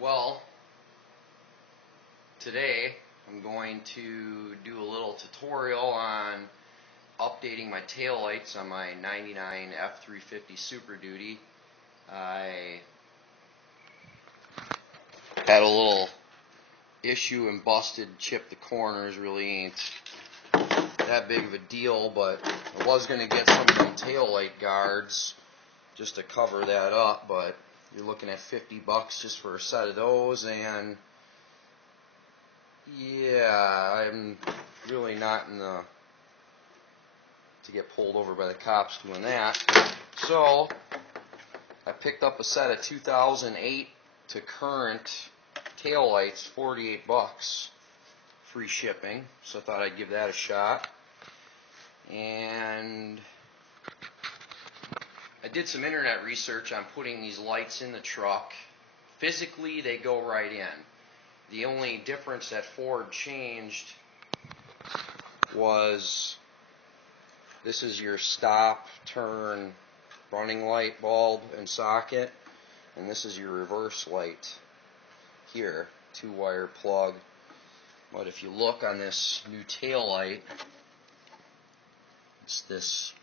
Well, today I'm going to do a little tutorial on updating my taillights on my 99 F-350 Super Duty. I had a little issue and busted, chipped the corners. Really ain't that big of a deal, but I was going to get some of them taillight guards just to cover that up, but you're looking at $50 just for a set of those, and yeah, I'm really not in the to get pulled over by the cops doing that. So I picked up a set of 2008 to current taillights, $48, free shipping. So I thought I'd give that a shot. And I did some internet research on putting these lights in the truck. Physically, they go right in. The only difference that Ford changed was this is your stop, turn, running light bulb and socket, and this is your reverse light here, 2-wire plug. But if you look on this new tail light, it's this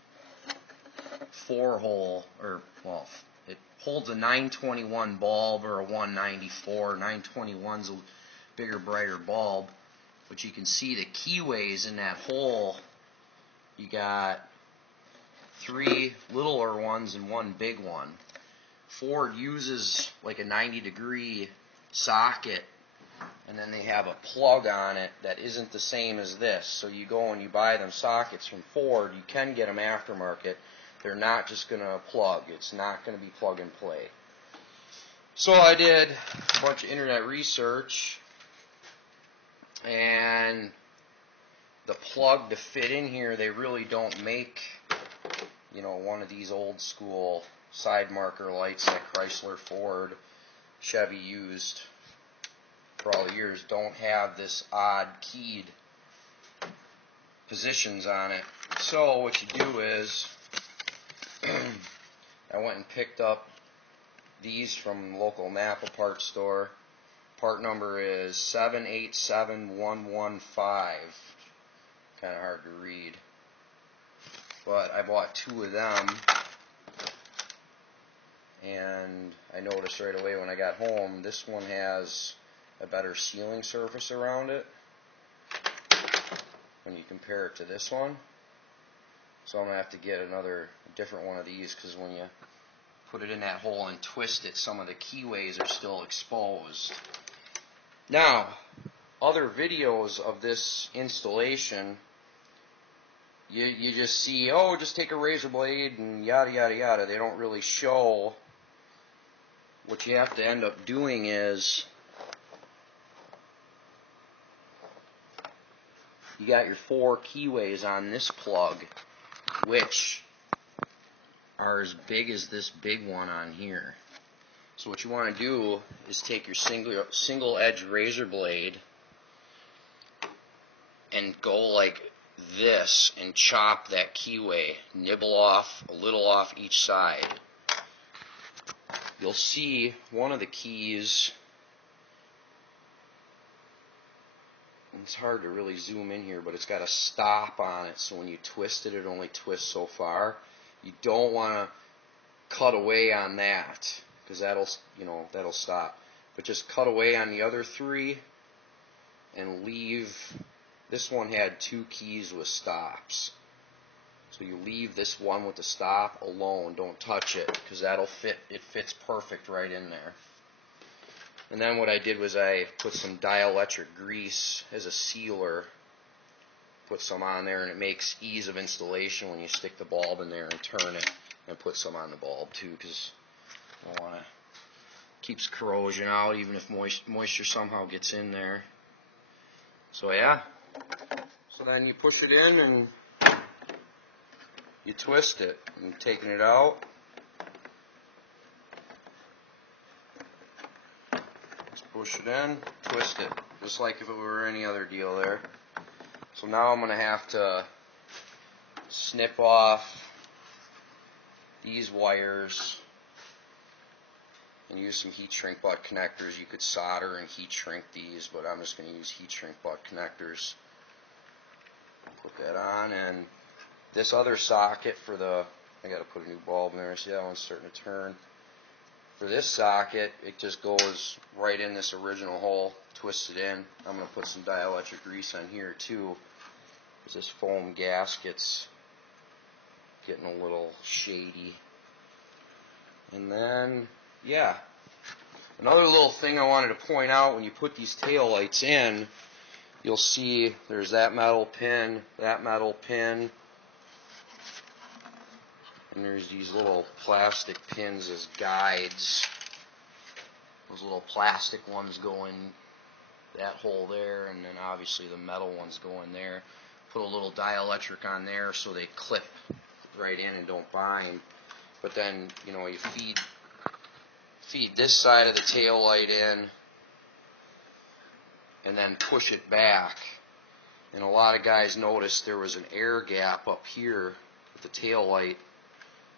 4-hole, or well, it holds a 921 bulb or a 194. 921's a bigger, brighter bulb, but you can see the keyways in that hole. You got 3 littler ones and 1 big one. Ford uses like a 90-degree socket, and then they have a plug on it that isn't the same as this. So you go and you buy them sockets from Ford. You can get them aftermarket. They're not just going to plug. It's not going to be plug and play. So I did a bunch of internet research, and the plug to fit in here, they really don't make, you know, one of these old school side marker lights that Chrysler, Ford, Chevy used for all the years. Don't have this odd keyed positions on it. So what you do is I went and picked up these from the local Napa parts store. Part number is 787115. Kind of hard to read, but I bought 2 of them, and I noticed right away when I got home, this one has a better sealing surface around it when you compare it to this one. So I'm going to have to get a different one of these, because when you put it in that hole and twist it, some of the keyways are still exposed. Now, other videos of this installation, you just see, oh, just take a razor blade and yada yada yada. They don't really show. What you have to end up doing is you got your 4 keyways on this plug, which are as big as this big one on here. So what you want to do is take your single edge razor blade and go like this and chop that keyway, nibble off a little off each side. You'll see one of the keys, it's hard to really zoom in here, but it's got a stop on it, so when you twist it, it only twists so far. You don't want to cut away on that, because that'll stop. But just cut away on the other 3 and leave. This one had 2 keys with stops, so you leave this one with the stop alone. Don't touch it, because that'll fit. It fits perfect right in there. And then what I did was I put some dielectric grease as a sealer. Put some on there, and it makes ease of installation when you stick the bulb in there and turn it, and put some on the bulb too, because I want to keeps corrosion out even if moisture somehow gets in there. So yeah. So then you push it in and you twist it. And taking it out, just push it in, twist it, just like if it were any other deal there. So now I'm going to have to snip off these wires and use some heat shrink butt connectors. You could solder and heat shrink these, but I'm just going to use heat shrink butt connectors. Put that on, and this other socket for the, I got to put a new bulb in there. See, that one's starting to turn. For this socket, it just goes right in this original hole, twist it in. I'm going to put some dielectric grease on here too, because this foam gasket's getting a little shady. And then, yeah, another little thing I wanted to point out, when you put these tail lights in, you'll see there's that metal pin, and there's these little plastic pins as guides. Those little plastic ones go in that hole there, and then obviously the metal ones go in there. Put a little dielectric on there so they clip right in and don't bind. But then, you know, you feed this side of the tail light in and then push it back. And a lot of guys noticed there was an air gap up here with the tail light.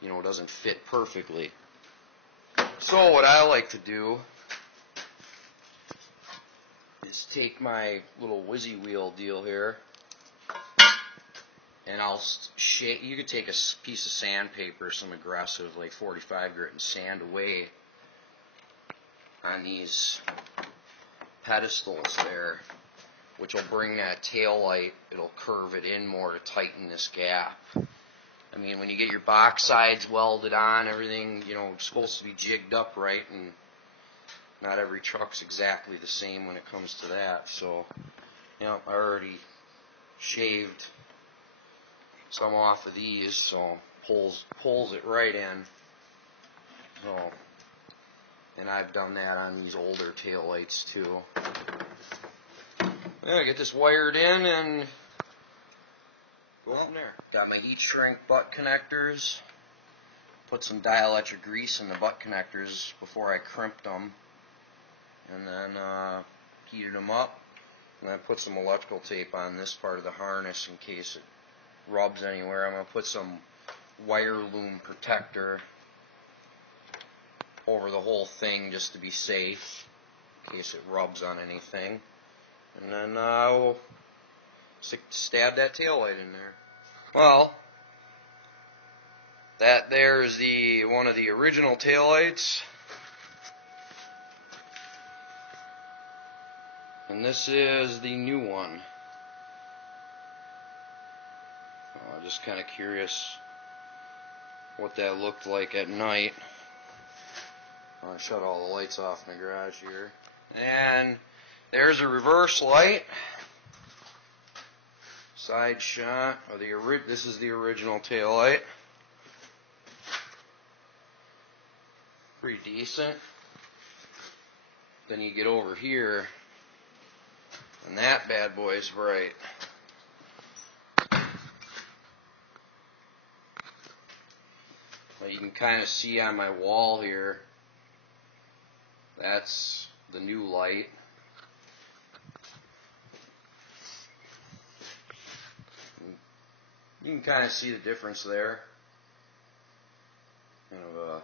You know, it doesn't fit perfectly. So what I like to do is take my little whizzy wheel deal here, and I'll shake. You could take a piece of sandpaper, some aggressive like 45 grit, and sand away on these pedestals there, which will bring that tail light. It'll curve it in more to tighten this gap. I mean, when you get your box sides welded on, everything, you know, it's supposed to be jigged up right, and not every truck's exactly the same when it comes to that. So, you know, I already shaved some off of these, so pulls it right in. So, and I've done that on these older tail lights too. Yeah, get this wired in and go from there. Got my heat shrink butt connectors. Put some dielectric grease in the butt connectors before I crimped them, and then heated them up. And then put some electrical tape on this part of the harness in case it rubs anywhere. I'm going to put some wire loom protector over the whole thing just to be safe in case it rubs on anything. And then we'll stab that tail light in there. Well, that there is one of the original tail lights, and this is the new one. I'm just kind of curious what that looked like at night. I'll shut all the lights off in the garage here. And there's a reverse light. Side shot of this is the original tail light. Pretty decent. Then you get over here, and that bad boy's bright. But you can kind of see on my wall here, that's the new light. You can kind of see the difference there. Kind of a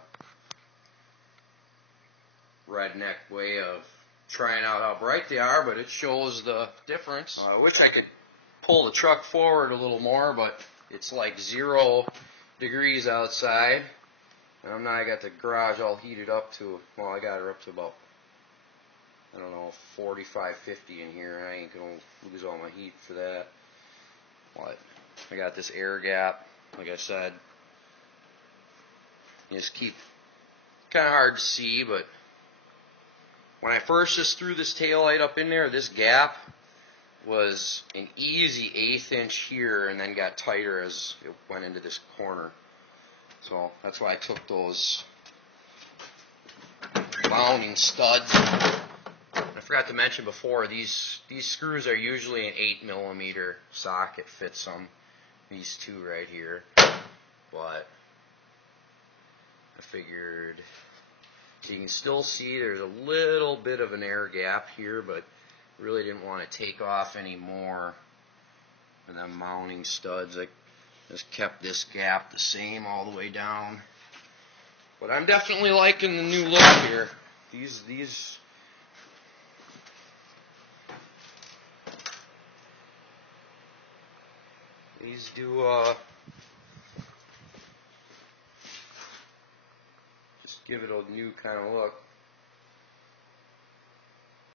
redneck way of trying out how bright they are, but it shows the difference. I wish I could pull the truck forward a little more, but it's like 0 degrees outside. And I got the garage all heated up to, well, I got her up to about, I don't know, 45, 50 in here, and I ain't going to lose all my heat for that. But I got this air gap, like I said. You just keep, kind of hard to see, but when I first just threw this tail light up in there, this gap was an easy 1/8 inch here, and then got tighter as it went into this corner. So that's why I took those mounting studs. I forgot to mention before, these screws are usually an 8mm socket fits them. These two right here. But I figured, so you can still see there's a little bit of an air gap here, but really didn't want to take off any more of them mounting studs. I just kept this gap the same all the way down. But I'm definitely liking the new look here. These do just give it a new kind of look.